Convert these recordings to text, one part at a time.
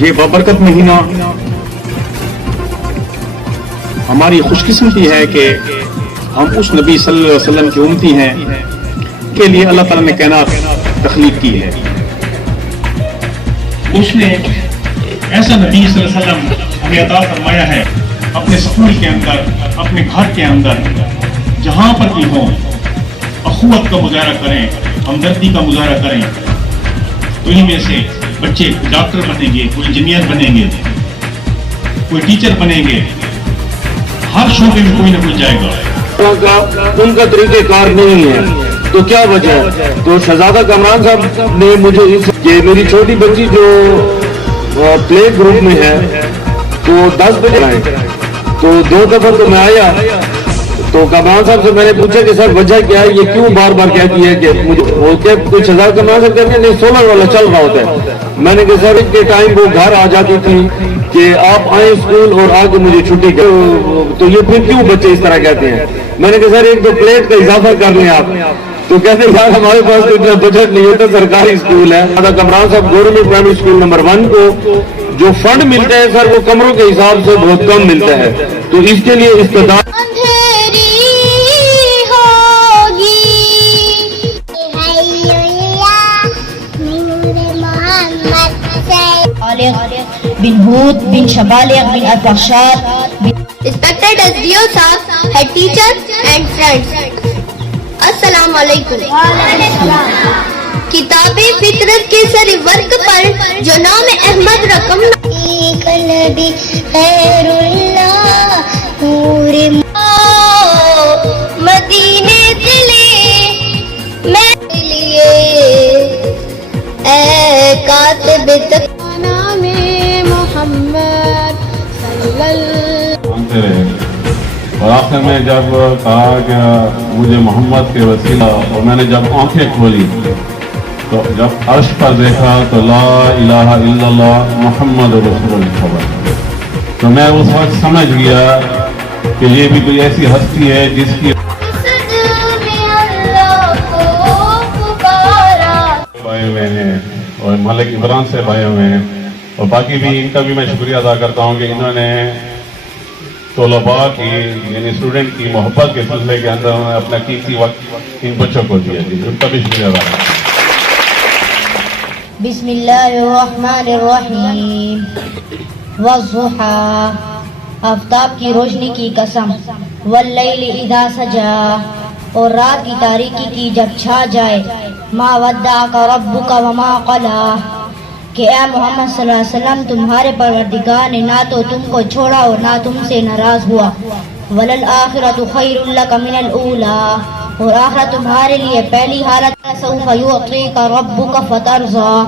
یہ بابرکت مہینہ ہماری خوش قسمتی ہے کہ ہم اس نبی صلی اللہ علیہ وسلم کی امتی ہیں کے لیے اللہ تعالیٰ نے کائنات تخلیق کی ہے. اس نے ایسا نبی صلی اللہ علیہ وسلم ہمیں عطا فرمایا ہے اپنے سکول کے اندر، اپنے گھر کے اندر، جہاں پر بھی ہوں اخوت کا مظاہرہ کریں، ہمدردی کا مظاہرہ کریں. تو انہیں میں سے بچے ڈاکٹر بنیں گے، کوئی انجینئر بنیں گے، کوئی ٹیچر بنیں گے، ہر شعبے میں کوئی نہ کوئی جائے گا. ان کا طریقہ کار نہیں ہے تو کیا وجہ ہے؟ تو شہزادہ کامران صاحب نے مجھے یہ میری چھوٹی بچی جو پلے گروپ میں ہے تو 10 بجے آئے، تو 2 دفعہ تو میں آیا تو کامران صاحب سے میں نے پوچھا کہ سر وجہ کیا ہے، یہ کیوں بار بار کہتی ہے کہ مجھے وہ کچھ شہزادہ کامران صاحب کہتے ہیں نہیں 16 والا چل رہا ہوتا ہے. میں نے کہا سر اس کے ٹائم وہ گھر آ جاتی تھی کہ آپ آئیں اسکول اور آگے مجھے چھٹی کریں، تو یہ پھر کیوں بچے اس طرح کہتے ہیں. میں نے کہا سر 1-2 پلیٹ کا اضافہ کر لیں آپ. تو کہتے ہیں یار ہمارے پاس تو اتنا بجٹ نہیں ہوتا، سرکاری اسکول ہے. کامران صاحب گورنمنٹ پرائمری اسکول نمبر 1 کو جو فنڈ ملتا ہے سر وہ کمروں کے حساب سے بہت کم ملتا ہے، تو اس کے لیے استدعا بن ہود بن شبالغ بن ارفخشاد Respected SDO staff, head teacher and friends. السلام علیکم. کتاب فطرت کے سر ورق پر جو نام احمد رقم نبی خیر اللہ نور مدینے چلے میں لیے اے کاتب نام محمد صلی اللہ. اور آخر میں جب کہا کہ مجھے محمد کے وسیلہ، اور میں نے جب آنکھیں کھولی تو جب عرش پر دیکھا تو لا الہ الا اللہ محمد رسول اللہ خبر، تو میں اس وقت سمجھ گیا کہ یہ بھی کوئی ایسی ہستی ہے جس کی آئے ہوئے ہیں اور ملک عمران سے آئے ہوئے ہیں، اور باقی بھی ان کا بھی میں شکریہ ادا کرتا ہوں کہ انہوں نے طلباء کی یعنی اسٹوڈنٹ کی محبت کے سلسلے کے اندر انہوں نے اپنا قیمتی وقت ان بچوں کو دیا. ان کا بھی شکریہ ادا کرتا ہوں. بسم اللہ الرحمن الرحیم. والضحیٰ، آفتاب کی روشنی کی قسم، واللیل اذا سجا، اور رات کی تاریکی کی جب چھا جائے، ما ودعک ربک وما قلی، کہ اے محمد صلی اللہ علیہ وسلم تمہارے پروردگار نے نہ تو تم کو چھوڑا اور نہ تم سے ناراض ہوا. وَلَلْآخِرَةُ خَيْرٌ لَكَ مِنَ الْأُولَىٰ، اور آخرت تمہارے لیے پہلی حالت. سَوْفَ يُعْطِيكَ رَبُّكَ فَتَرْضَىٰ،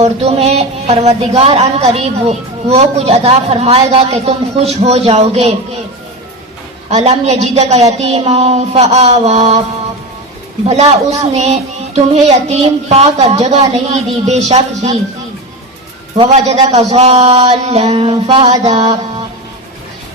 اور تمہیں پروردگار ان قریب وہ کچھ عطا فرمائے گا کہ تم خوش ہو جاؤ گے. أَلَمْ يَجِدْكَ يَتِيمًا فَآوَىٰ، بھلا اس نے تمہیں یتیم پا کر جگہ نہیں دی، بے شک دی. وَوَجَدَكَ ضَالًّا فَهَدَىٰ،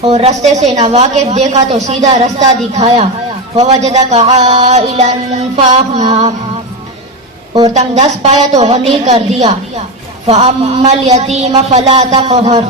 اور رستے سے ناواقف دیکھا تو سیدھا رستہ دکھایا. وَوَجَدَكَ عَائِلًا فَأَغْنَىٰ، اور تنگ دست پایا تو غنی کر دیا. فَأَمَّا الْيَتِيمَ فَلَا تَقْهَرْ،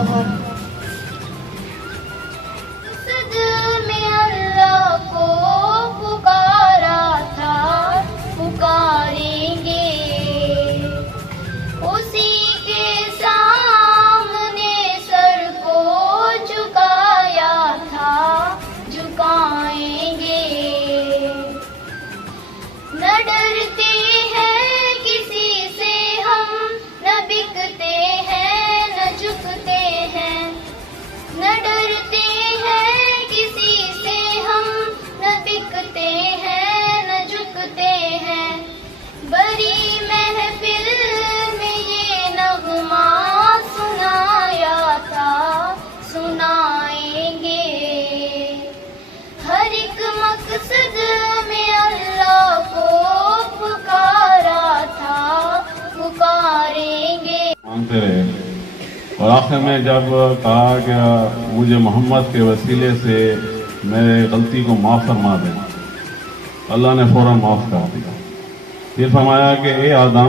رہے. اور آخر میں جب کہا کہ مجھے محمد کے وسیلے سے میرے غلطی کو معاف فرما دیں، اللہ نے فوراً معاف کر دیا. پھر فرمایا کہ اے آدم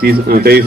23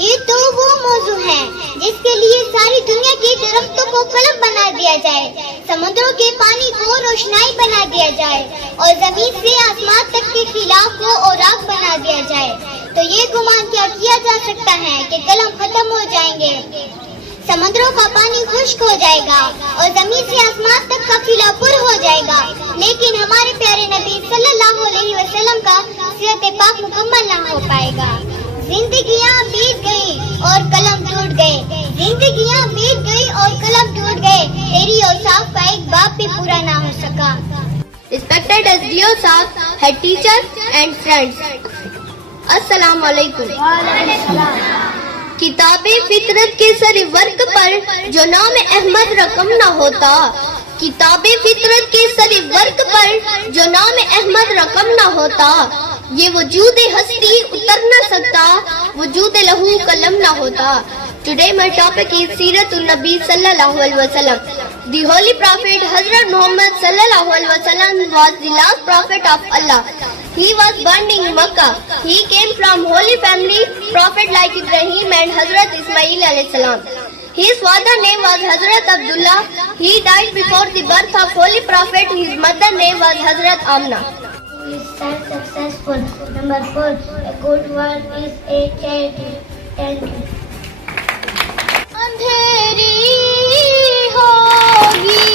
یہ تو وہ موضوع ہے جس کے لیے ساری دنیا کے درختوں کو قلم بنا دیا جائے، سمندروں کے پانی کو روشنائی بنا دیا جائے اور زمین سے آسمان تک کے خلاف کو اوراق بنا دیا جائے، تو یہ گمان کیا کیا جا سکتا ہے کہ قلم ختم ہو جائیں گے، سمندروں کا پانی خشک ہو جائے گا اور زمین سے آسمان تک کا خلا پر ہو جائے گا، لیکن ہمارے پیارے نبی صلی اللہ علیہ وسلم کا سیرت پاک مکمل نہ ہو پائے گا۔ زندگیاں بیت گئی اور قلم ٹوٹ گئے، زندگیاں بیت گئی اور قلم ٹوٹ گئے، تیری اوصاف کا ایک باب بھی پورا نہ ہو سکا۔ Respected SDO Sahab, head teachers and friends, السلام علیکم۔ کتاب فطرت کے سر ورق پر جو نام احمد رقم نہ ہوتا، کتاب فطرت کے سر ورق پر جو نام احمد رقم نہ ہوتا، یہ وجود ہستی اتر نہ سکتا، وجود لہو قلم نہ ہوتا۔ Today my topic is Sirat al-Nabi sallallahu alaihi wasallam. The holy prophet Hazrat Muhammad sallallahu alaihi wasallam was the last prophet of Allah. He was born in Makkah. He came from holy family, prophet like Ibrahim and Hazrat Ismail alayhi salam. His father name was Hazrat Abdullah. He died before the birth of holy prophet. His mother name was Hazrat Amna. Who is successful? Number 4. A good word is a charity. Thank you. اندھیری ہوگی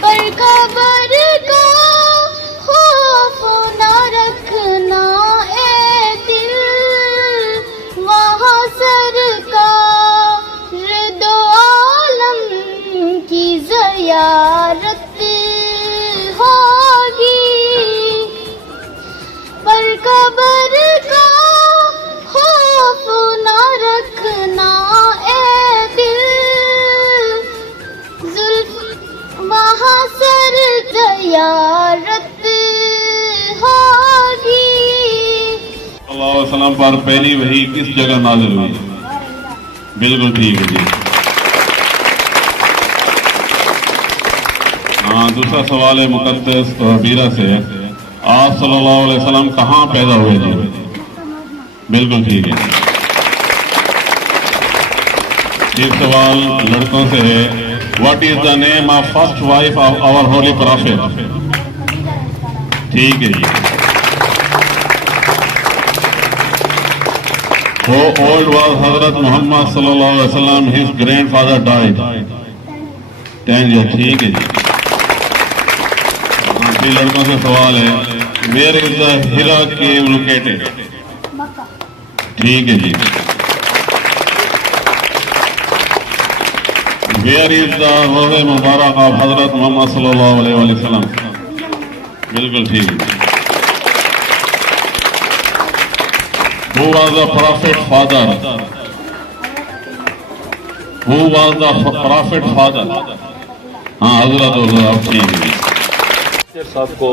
پر قبر کا خوف نہ رکھنا اے دل، وہاں سرکار دو عالم کی زیارت ہوگی، پر قبر کا خوف نہ رکھنا اے دل، وہاں سر زیارت ہوگی۔ صلی اللہ علیہ وسلم پر پہلی وحی کس جگہ نازل ہوئی؟ بالکل ٹھیک ہے جی۔ ہاں، دوسرا سوال ہے مقدس حبیرہ سے، آپ صلی اللہ علیہ وسلم کہاں پیدا ہوئے جی؟ بالکل ٹھیک ہے۔ ایک سوال لڑکوں سے ہے، what is the name of first wife of our holy prophet? ٹھیک ہے جی۔ How old was حضرت محمد صلی اللہ علیہ وسلم his grandfather died? 10 years. ٹھیک ہے جی۔ پھر لڑکوں سے سوال ہے، where is the Hira cave located? ٹھیک ہے جی۔ Where is the روضہ Mubarak of حضرت محمد صلی اللہ علیہ وسلم؟ بالکل ٹھیک ہے۔ Who was the prophet father? Who was the prophet father? ہاں حضرت آپ ٹھیک ہے۔ صاحب کو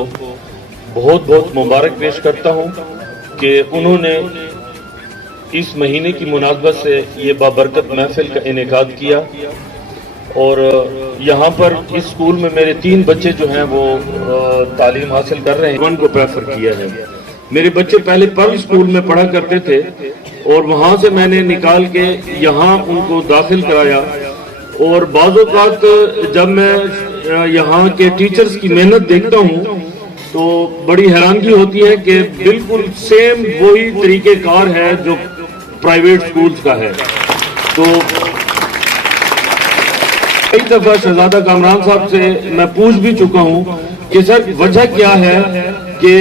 بہت بہت مبارک پیش کرتا ہوں کہ انہوں نے اس مہینے کی مناسبت سے یہ بابرکت محفل کا انعقاد کیا، اور یہاں پر اس اسکول میں میرے 3 بچے جو ہیں وہ تعلیم حاصل کر رہے ہیں، ان کو پریفر کیا ہے۔ میرے بچے پہلے پرل اسکول میں پڑھا کرتے تھے اور وہاں سے میں نے نکال کے یہاں ان کو داخل کرایا، اور بعض اوقات جب میں یہاں کے ٹیچرز کی محنت دیکھتا ہوں تو بڑی حیرانگی ہوتی ہے کہ بالکل سیم وہی طریقہ کار ہے جو پرائیویٹ سکولز کا ہے۔ تو کئی دفعہ شہزادہ کامران صاحب سے میں پوچھ بھی چکا ہوں کہ سر وجہ کیا ہے کہ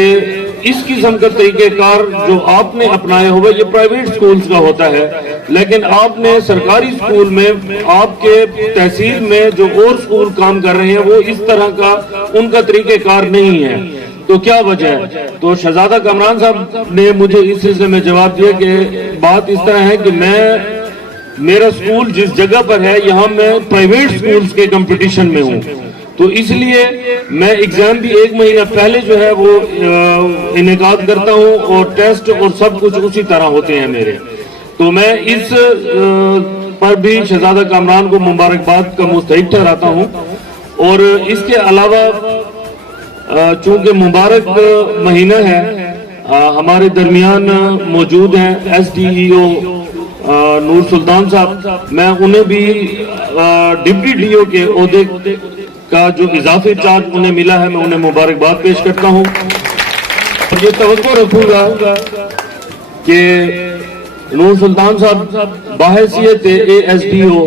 اس قسم کا طریقہ کار جو آپ نے اپنایا ہوا یہ پرائیویٹ سکولز کا ہوتا ہے، لیکن آپ نے سرکاری سکول میں آپ کے تحصیل میں جو اور سکول کام کر رہے ہیں وہ اس طرح کا ان کا طریقہ کار نہیں ہے، تو کیا وجہ ہے؟ تو شہزادہ کامران صاحب نے مجھے اس سلسلے میں جواب دیا کہ بات اس طرح ہے کہ میرا سکول جس جگہ پر ہے یہاں میں پرائیویٹ سکولز کے کمپٹیشن میں ہوں، تو اس لیے میں ایگزام بھی 1 مہینہ پہلے جو ہے وہ انعقاد کرتا ہوں اور ٹیسٹ اور سب کچھ اسی طرح ہوتے ہیں میرے۔ تو میں اس پر بھی شہزادہ کامران کو مبارکباد کا مستحق ٹھہراتا ہوں، اور اس کے علاوہ چونکہ مبارک مہینہ ہے، ہمارے درمیان موجود ہیں SDEO نور سلطان صاحب، میں انہیں بھی ڈپٹی ڈی او کے عہدے کا جو اضافی چارج انہیں ملا ہے، میں انہیں مبارکباد پیش کرتا ہوں۔ اور یہ توقع رکھوں گا کہ نور سلطان صاحب باحیثیت ASDO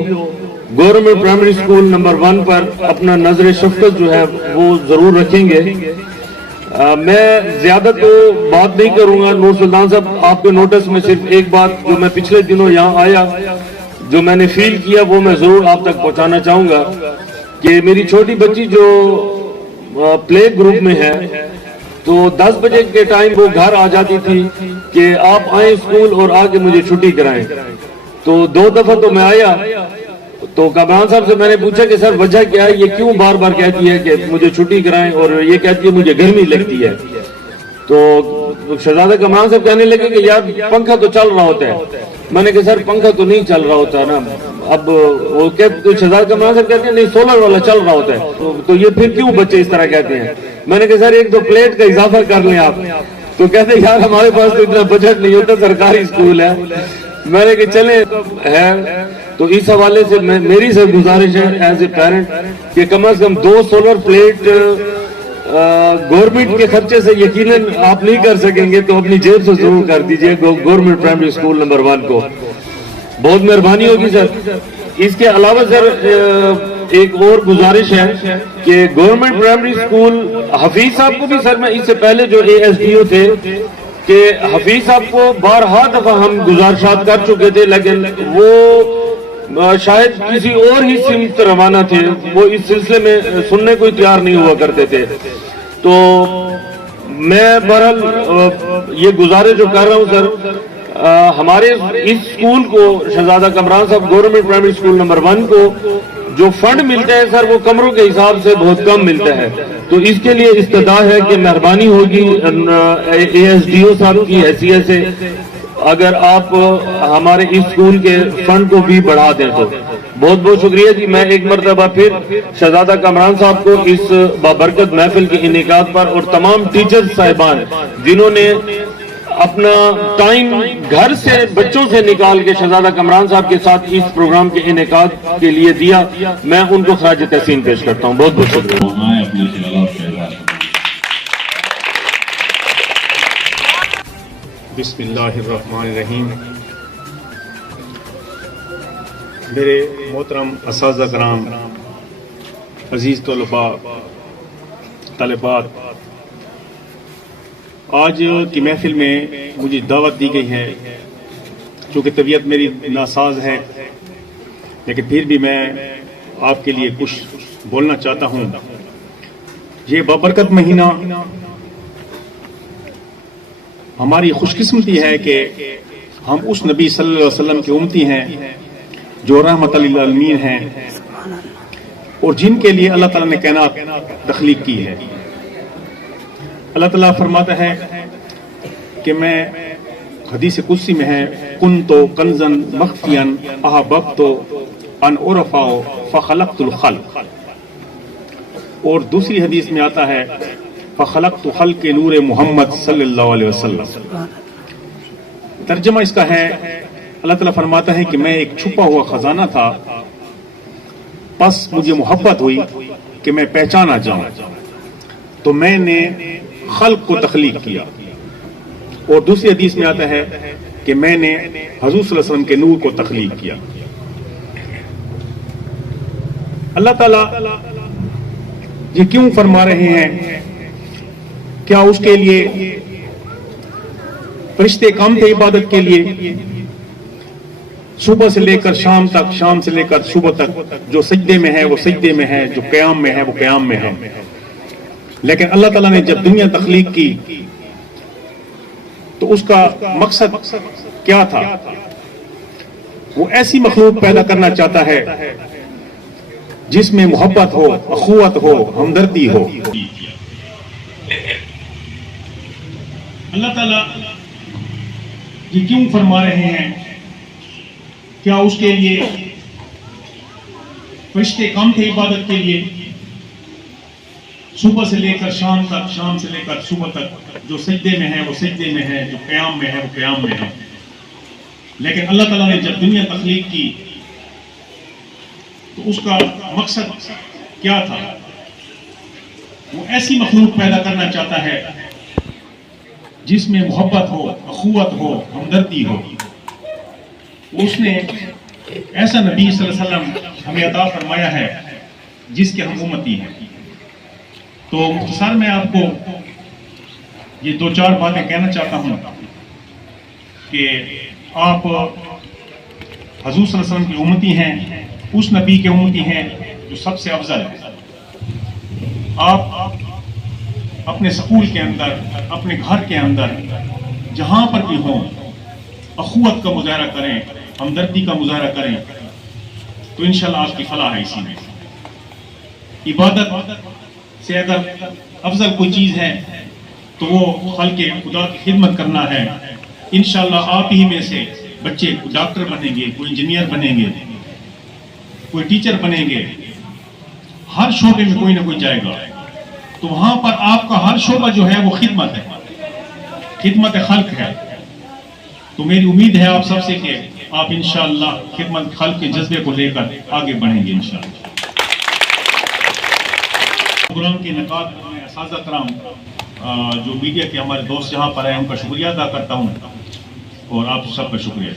government primary school number 1 پر اپنا نظر شفقت جو ہے وہ ضرور رکھیں گے۔ میں زیادہ تو بات نہیں کروں گا۔ نور سلطان صاحب، آپ کے نوٹس میں صرف ایک بات جو میں پچھلے دنوں یہاں آیا جو میں نے فیل کیا وہ میں ضرور آپ تک پہنچانا چاہوں گا کہ میری چھوٹی بچی جو پلے گروپ میں ہے تو 10 بجے کے ٹائم وہ گھر آ جاتی تھی کہ آپ آئیں اسکول اور آ کے مجھے چھٹی کرائیں۔ تو 2 دفعہ تو میں آیا تو کامران صاحب سے میں نے پوچھا کہ سر وجہ کیا ہے، یہ کیوں بار بار کہتی ہے کہ مجھے چھٹی کرائیں اور یہ کہتی ہے مجھے گرمی لگتی ہے۔ تو شہزادہ کامران صاحب کہنے لگے کہ یار پنکھا تو چل رہا ہوتا ہے۔ میں نے کہا سر پنکھا تو نہیں چل رہا ہوتا نا۔ اب وہ شہزادہ کامران صاحب کہتے ہیں نہیں سولر والا چل رہا ہوتا ہے، تو یہ پھر کیوں بچے اس طرح کہتے ہیں؟ میں نے کہا سر 1-2 پلیٹ کا اضافہ کر لیں آپ۔ تو کہتے یار ہمارے پاس تو اتنا بجٹ نہیں ہوتا، سرکاری اسکول ہے۔ میں نے کہا چلیں ہے تو اس حوالے سے میری سے گزارش ہے ایز اے پیرنٹ کہ کم از کم 2 سولر پلیٹ گورنمنٹ کے خرچے سے یقیناً آپ نہیں کر سکیں گے تو اپنی جیب سے ضرور کر دیجئے گورنمنٹ پرائمری اسکول نمبر 1 کو، بہت مہربانی ہوگی سر۔ اس کے علاوہ سر ایک اور گزارش ہے کہ گورنمنٹ پرائمری اسکول حفیظ صاحب کو بھی سر میں اس سے پہلے جو ASDO تھے کہ حفیظ صاحب کو بارہا دفعہ ہم گزارشات کر چکے تھے لیکن وہ شاید کسی اور ہی سمت روانہ تھے، وہ اس سلسلے میں سننے کو تیار نہیں ہوا کرتے تھے۔ تو میں بہرحال یہ گزارش جو کر رہا ہوں سر، ہمارے اس اسکول کو شہزادہ کامران صاحب گورنمنٹ پرائمری اسکول نمبر 1 کو جو فنڈ ملتا ہے سر وہ کمروں کے حساب سے بہت کم ملتا ہے، تو اس کے لیے استدعا ہے کہ مہربانی ہوگی ASDO صاحب کی حیثیت سے اگر آپ ہمارے اس اسکول کے فنڈ کو بھی بڑھا دیں تو بہت بہت شکریہ جی۔ میں ایک مرتبہ پھر شہزادہ کامران صاحب کو اس بابرکت محفل کے انعقاد پر اور تمام ٹیچر صاحبان جنہوں نے اپنا ٹائم گھر سے بچوں سے نکال کے شہزادہ کامران صاحب کے ساتھ اس پروگرام کے انعقاد کے لیے دیا، میں ان کو خراج تحسین پیش کرتا ہوں۔ بہت بہت شکریہ۔ بسم اللہ الرحمن الرحیم۔ میرے محترم اساتذہ کرام، عزیز طلباء طالبات، آج کی محفل میں مجھے دعوت دی گئی ہے، چونکہ طبیعت میری ناساز ہے لیکن پھر بھی میں آپ کے لیے کچھ بولنا چاہتا ہوں۔ یہ بابرکت مہینہ ہماری خوش قسمتی ہے کہ ہم اس نبی صلی اللہ علیہ وسلم کی امتی ہیں جو رحمت للعالمین ہیں اور جن کے لیے اللہ تعالیٰ نے کائنات تخلیق کی ہے۔ اللہ تعالیٰ فرماتا ہے کہ میں حدیث قدسی میں ہے کنتو کنزن مخفیاً احببتو ان ارفعو فخلقت الخلق، اور دوسری حدیث میں آتا ہے فخلقت خلق نور محمد صلی اللہ علیہ وسلم۔ ترجمہ اس کا ہے اللہ تعالیٰ فرماتا ہے کہ میں ایک چھپا ہوا خزانہ تھا، پس مجھے محبت ہوئی کہ میں پہچانا جاؤں تو میں نے خلق کو تخلیق کیا، اور دوسری حدیث میں آتا ہے کہ میں نے حضور صلی اللہ علیہ وسلم کے نور کو تخلیق کیا۔ اللہ تعالیٰ یہ کیوں فرما رہے ہیں؟ کیا اس کے لیے فرشتے کام تھے عبادت کے لیے؟ صبح سے لے کر شام تک، شام سے لے کر صبح تک، جو سجدے میں ہے وہ سجدے میں ہے، جو قیام میں ہے وہ قیام میں ہے۔ لیکن اللہ تعالیٰ نے جب دنیا تخلیق کی تو اس کا مقصد کیا تھا؟ وہ ایسی مخلوق پیدا کرنا چاہتا ہے جس میں محبت ہو، اخوت ہو، ہمدردی ہو۔ اللہ تعالیٰ یہ کیوں فرما رہے ہیں؟ کیا اس کے لیے فرشتے کام تھے عبادت کے لیے؟ صبح سے لے کر شام تک، شام سے لے کر صبح تک، جو سجدے میں ہے وہ سجدے میں ہے، جو قیام میں ہے وہ قیام میں ہے۔ لیکن اللہ تعالیٰ نے جب دنیا تخلیق کی تو اس کا مقصد کیا تھا؟ وہ ایسی مخلوق پیدا کرنا چاہتا ہے جس میں محبت ہو، اخوت ہو، ہمدردی ہو۔ اس نے ایسا نبی صلی اللہ علیہ وسلم ہمیں عطا فرمایا ہے جس کے ہم امتی ہیں۔ تو مختصر میں آپ کو یہ 2-4 باتیں کہنا چاہتا ہوں کہ آپ حضور صلی اللہ علیہ وسلم کی امتی ہیں، اس نبی کے امتی ہیں جو سب سے افضل ہے۔ آپ اپنے سکول کے اندر، اپنے گھر کے اندر، جہاں پر بھی ہوں، اخوت کا مظاہرہ کریں، ہمدردی کا مظاہرہ کریں تو انشاءاللہ آپ کی فلاح ہے اسی میں۔ عبادت سے اگر افضل کوئی چیز ہے تو وہ خلق خدا کی خدمت کرنا ہے۔ انشاءاللہ آپ ہی میں سے بچے ڈاکٹر بنیں گے، کوئی انجینئر بنیں گے، کوئی ٹیچر بنیں گے، ہر شعبے میں کوئی نہ کوئی جائے گا۔ تو وہاں پر آپ کا ہر شعبہ جو ہے وہ خدمت ہے، خدمت خلق ہے۔ تو میری امید ہے آپ سب سے کہ آپ انشاءاللہ خدمت خلق کے جذبے کو لے کر آگے بڑھیں گے انشاءاللہ۔ پروگرام کے انعقاد میں اساتذہ کرام، جو میڈیا کے ہمارے دوست یہاں پر ہیں، ان کا شکریہ ادا کرتا ہوں اور آپ سب کا شکریہ۔